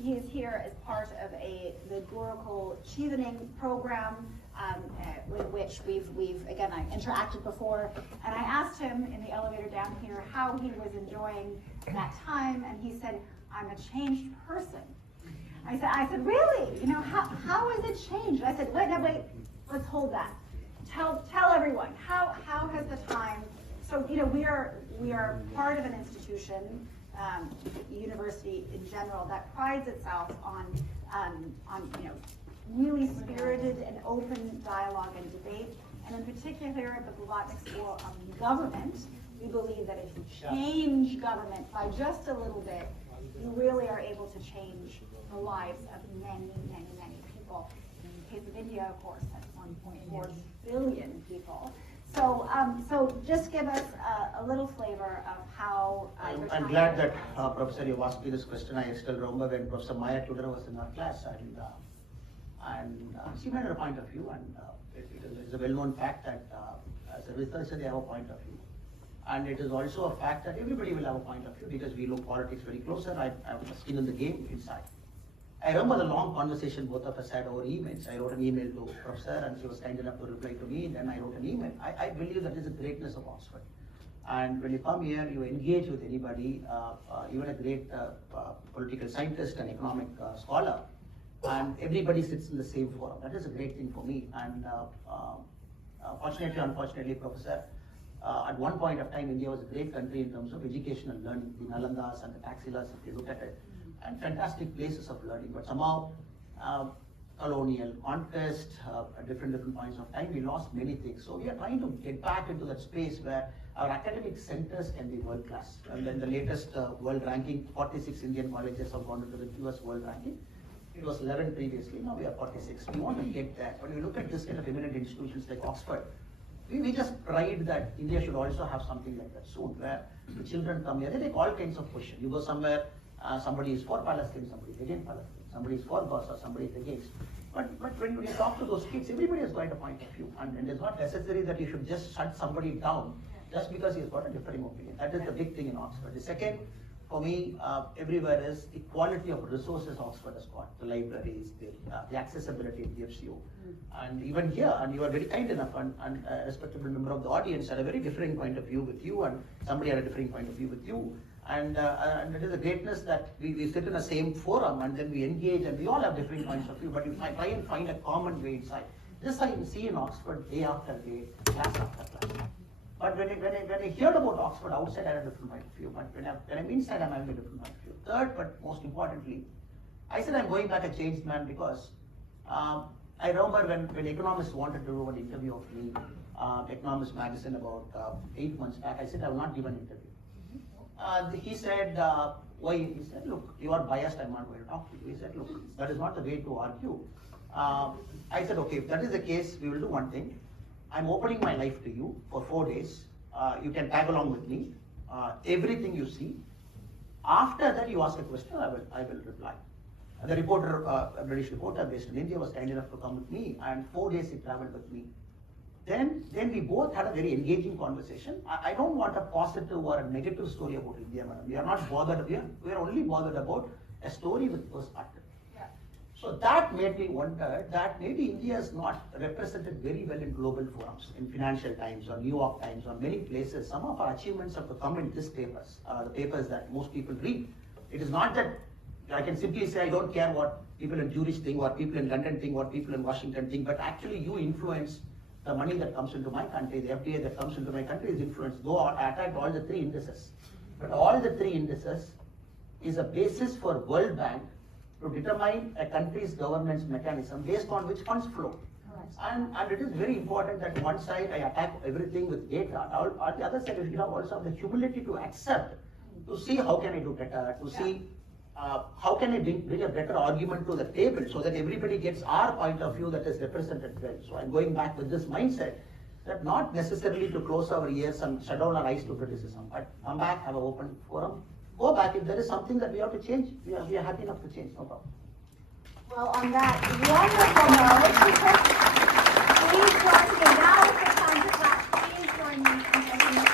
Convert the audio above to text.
he is here as part of the Gurukul Chevening program, with which again, I interacted before, and I asked him in the elevator down here how he was enjoying that time, and he said, I'm a changed person. I said, really? You know, how has it changed? I said, wait, let's hold that. Tell everyone, how has the time, so, you know, we are part of an institution, university in general, that prides itself on you know, really spirited and open dialogue and debate, and in particular at the Blavatnik School of Government, we believe that if you change government by just a little bit, you really are able to change the lives of many, many, many people. In the case of India, of course, that's 1.4 billion people. So, just give us a little flavor of how. I'm glad that Professor, you asked me this question. I still remember when Professor Maya Tudor was in our class, and she made her point of view, and it is a well-known fact that as a researcher they have a point of view, and it is also a fact that everybody will have a point of view because we look politics very closer. I have a skin in the game inside. I remember the long conversation both of us had over emails. I wrote an email to Professor and she was kind enough to reply to me. Then I wrote an email. I believe that is the greatness of Oxford. And when you come here, you engage with anybody, even a great political scientist and economic scholar, and everybody sits in the same forum. That is a great thing for me. And fortunately, unfortunately, Professor, at one point of time, India was a great country in terms of educational learning. The Nalandas and the Taxilas, if you look at it, and fantastic places of learning, but somehow colonial conquest, at different points of time, we lost many things. So we are trying to get back into that space where our academic centers can be world class. And then the latest world ranking, 46 Indian colleges have gone into the US world ranking. It was 11 previously, now we are 46. We want to get there. When we look at this kind of eminent institutions like Oxford, we just pride that India should also have something like that soon, where the children come here, they take all kinds of questions. You go somewhere, somebody is for Palestine, somebody is against Palestine, somebody is for Gaza, somebody is against. But when you talk to those kids, everybody has got a point of view, and it's not necessary that you should just shut somebody down just because he's got a differing opinion. That is the big thing in Oxford. The second, for me, everywhere is equality of resources Oxford has got. The libraries, the accessibility it gives you. And even here, and you are very kind enough, and a respectable member of the audience had a very differing point of view with you, and somebody had a differing point of view with you. And it is a greatness that we sit in the same forum and then we engage, and we all have different points of view, but we try and find a common way inside. This I see in Oxford day after day, class after class. But when I heard about Oxford outside, I had a different point of view. But when I'm inside, I'm having a different point of view. Third, but most importantly, I said I'm going back a changed man because I remember when economists wanted to do an interview of me, Economist magazine about 8 months back, I said I will not give an interview. He said, why? He said, look, you are biased, I'm not going to talk to you. He said, look, that is not the way to argue. I said, okay, if that is the case, we will do one thing. I'm opening my life to you for 4 days. You can tag along with me. Everything you see. After that, you ask a question, I will reply. The reporter, a British reporter based in India, was kind enough to come with me, and 4 days he traveled with me. Then we both had a very engaging conversation. I don't want a positive or a negative story about India, madam. We are not bothered. We are only bothered about a story with perspective. Yeah. So that made me wonder that maybe India is not represented very well in global forums, in Financial Times or New York Times or many places. Some of our achievements have to come in these papers, the papers that most people read. It is not that I can simply say I don't care what people in Zurich think, what people in London think, what people in Washington think, but actually you influence the money that comes into my country, the FDI that comes into my country is influenced. Though I attacked all the 3 indices. But all the 3 indices is a basis for World Bank to determine a country's governance mechanism based on which funds flow. And it is very important that one side I attack everything with data, on the other side you also have the humility to accept, to see how can I do better, to see how can I bring a better argument to the table so that everybody gets our point of view that is represented well. So I'm going back with this mindset that not necessarily to close our ears and shut down our eyes to criticism, but come back, have an open forum, go back. If there is something that we have to change, we are happy enough to change, no problem. Well, on that wonderful note, please join me. Now is the time to clap. Please join me in thanking